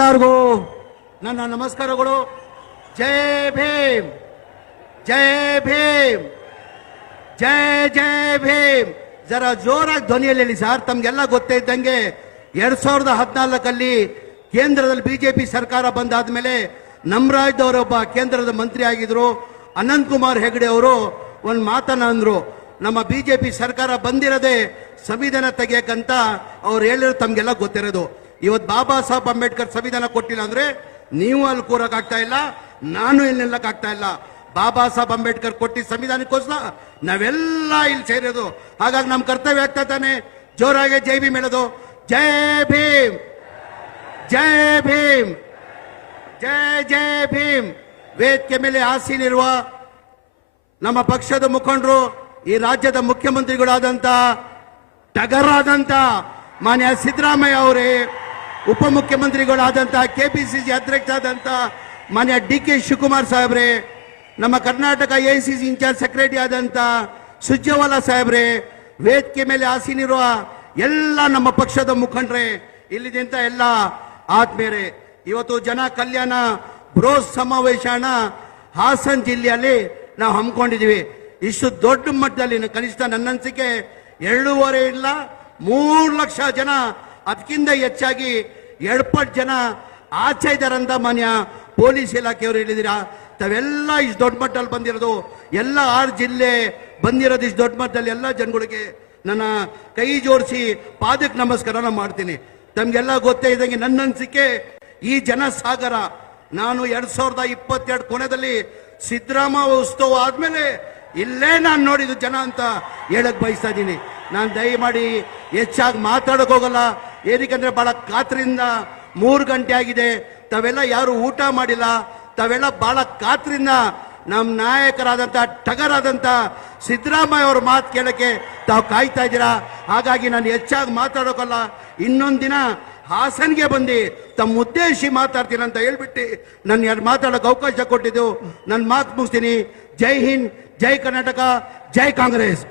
ತಮ್ಗೆಲ್ಲರಿಗೂ ನನ್ನ ನಮಸ್ಕಾರಗಳು. ಜೈ ಭೀಮ್, ಜೈ ಭೀಮ್, ಜೈ ಜೈ ಭೀಮ್. ಜರ ಜೋರಾಗಿ ಧ್ವನಿಯಲ್ಲಿ ಹೇಳಿ ಸರ್. ತಮ್ಗೆಲ್ಲ ಗೊತ್ತೇ ಇದ್ದಂಗೆ 2014 ಕೇಂದ್ರದಲ್ಲಿ ಬಿಜೆಪಿ ಸರ್ಕಾರ ಬಂದಾದ್ಮೇಲೆ ನಮ್ಮ ರಾಜ್ಯದವರೊಬ್ಬ ಕೇಂದ್ರದ ಮಂತ್ರಿ ಆಗಿದ್ರು ಅನಂತ್ ಕುಮಾರ್ ಹೆಗಡೆ ಅವರು ಒಂದು ಮಾತನ್ನ ಅಂದ್ರು. ನಮ್ಮ ಬಿಜೆಪಿ ಸರ್ಕಾರ ಬಂದಿರದೆ ಸಂವಿಧಾನ ತೆಗಿಯಕ್ಕಂತ ಅವ್ರು ಹೇಳಿರೋ ತಮ್ಗೆಲ್ಲ ಗೊತ್ತಿರೋದು. ಇವತ್ತು ಬಾಬಾ ಸಾಹೇಬ್ ಅಂಬೇಡ್ಕರ್ ಸಂವಿಧಾನ ಕೊಟ್ಟಿಲ್ಲ ಅಂದ್ರೆ ನೀವು ಅಲ್ಲಿ ಕೂರಕ್ಕಾಗ್ತಾ ಇಲ್ಲ, ನಾನು ಇಲ್ಲಿ ನಿಲ್ಲಕ್ಕಾಗ್ತಾ ಇಲ್ಲ. ಬಾಬಾ ಸಾಹೇಬ್ ಅಂಬೇಡ್ಕರ್ ಕೊಟ್ಟಿ ಸಂವಿಧಾನಕ್ಕೋಸ್ಕರ ನಾವೆಲ್ಲ ಇಲ್ಲಿ ಸೇರೋದು. ಹಾಗಾಗಿ ನಮ್ಮ ಕರ್ತವ್ಯ ಆಗ್ತಾ ತಾನೆ ಜೋರಾಗಿ ಜೈ ಭೀಮ್ ಹೇಳೋದು. ಜೈ ಭೀಮ್, ಜೈ ಭೀಮ್, ಜೈ ಜೈ ಭೀಮ್. ವೇದಿಕೆ ಮೇಲೆ ಆಸೀನಿರುವ ನಮ್ಮ ಪಕ್ಷದ ಮುಖಂಡರು, ಈ ರಾಜ್ಯದ ಮುಖ್ಯಮಂತ್ರಿಗಳಾದಂತ ಟಗರಾದಂತ ಮಾನ್ಯ ಸಿದ್ದರಾಮಯ್ಯ ಅವರೇ, ಉಪಮುಖ್ಯಮಂತ್ರಿಗಳಾದಂತ ಕೆಪಿಸಿಸಿ ಅಧ್ಯಕ್ಷರಾದಂತ ಮಾನ್ಯ DK ಶಿವಕುಮಾರ್ ಸಾಹೇಬ್ರೆ, ನಮ್ಮ ಕರ್ನಾಟಕ AICC ಇನ್ಚಾರ್ಜ್ ಸೆಕ್ರೆಟರಿ ಆದಂತ ಸುರ್ಜೇವಾಲಾ ಸಾಹೇಬ್ರೆ, ವೇದಿಕೆ ಮೇಲೆ ಆಸೀನಿರುವ ಎಲ್ಲ ನಮ್ಮ ಪಕ್ಷದ ಮುಖಂಡರೇ, ಇಲ್ಲಿದ್ದಂತ ಎಲ್ಲ ಆತ್ಮೇರೆ, ಇವತ್ತು ಜನ ಕಲ್ಯಾಣ ಬೃಹತ್ ಸಮಾವೇಶನ ಹಾಸನ್ ಜಿಲ್ಲೆಯಲ್ಲಿ ನಾವು ಹಮ್ಮಿಕೊಂಡಿದ್ದೀವಿ. ಇಷ್ಟು ದೊಡ್ಡ ಮಟ್ಟದಲ್ಲಿ ಕನಿಷ್ಠ ನನ್ನ ಅನಿಸಿಕೆ 2.5 ಇಲ್ಲ 3 ಲಕ್ಷ ಜನ, ಅದಕ್ಕಿಂತ ಹೆಚ್ಚಾಗಿ 2 ಪಟ್ಟು ಜನ ಆಚೆ ಇದ್ದಾರಂತ ಮಾನ್ಯ ಪೊಲೀಸ್ ಇಲಾಖೆಯವರು ಹೇಳಿದಿರಾ. ತಾವೆಲ್ಲ ಇಷ್ಟು ದೊಡ್ಡ ಮಟ್ಟದಲ್ಲಿ ಬಂದಿರೋದು, ಎಲ್ಲ 6 ಜಿಲ್ಲೆ ಬಂದಿರೋದು ಇಷ್ಟು ದೊಡ್ಡ ಮಟ್ಟದಲ್ಲಿ ಎಲ್ಲ ಜನಗಳಿಗೆ ನನ್ನ ಕೈ ಜೋಡಿಸಿ ಪಾದಕ್ಕೆ ನಮಸ್ಕಾರನ ಮಾಡ್ತೀನಿ. ತಮ್ಗೆಲ್ಲ ಗೊತ್ತೇ ಇದ್ದಂಗೆ ನನ್ನ ಅನಿಸಿಕೆ ಈ ಜನಸಾಗರ ನಾನು 2022 ಕೊನೆಯಲ್ಲಿ ಸಿದ್ದರಾಮಯ್ಯ ಉತ್ಸವ ಆದ್ಮೇಲೆ ಇಲ್ಲೇ ನಾನು ನೋಡಿದ್ದು ಜನ ಅಂತ ಹೇಳಕ್ ಬಯಸ್ತಾ ಇದ್ದೀನಿ. ನಾನು ದಯಮಾಡಿ ಹೆಚ್ಚಾಗಿ ಮಾತಾಡಕ್ ಹೋಗಲ್ಲ, ಏನಕ್ಕಂದ್ರೆ ಬಹಳ ಕಾತ್ರಿಂದ 3 ಗಂಟೆ ಆಗಿದೆ. ತಾವೆಲ್ಲ ಯಾರು ಊಟ ಮಾಡಿಲ್ಲ, ತಾವೆಲ್ಲ ಬಹಳ ಕಾತ್ರಿಂದ ನಮ್ಮ ನಾಯಕರಾದಂಥ ಟಗರಾದಂಥ ಸಿದ್ದರಾಮಯ್ಯ ಅವ್ರ ಮಾತು ಕೇಳಕ್ಕೆ ತಾವು ಕಾಯ್ತಾ ಇದ್ದೀರಾ. ಹಾಗಾಗಿ ನಾನು ಹೆಚ್ಚಾಗಿ ಮಾತಾಡೋಕಲ್ಲ, ಇನ್ನೊಂದು ದಿನ ಹಾಸನ್ಗೆ ಬಂದು ತಮ್ಮ ಉದ್ದೇಶಿ ಮಾತಾಡ್ತೀನಿ ಅಂತ ಹೇಳ್ಬಿಟ್ಟು ನನ್ನ ಮಾತಾಡೋಕೆ ಅವಕಾಶ ಕೊಟ್ಟಿದ್ದು ನನ್ನ ಮಾತು ಮುಗಿಸ್ತೀನಿ. ಜೈ ಹಿಂದ್, ಜೈ ಕರ್ನಾಟಕ, ಜೈ ಕಾಂಗ್ರೆಸ್.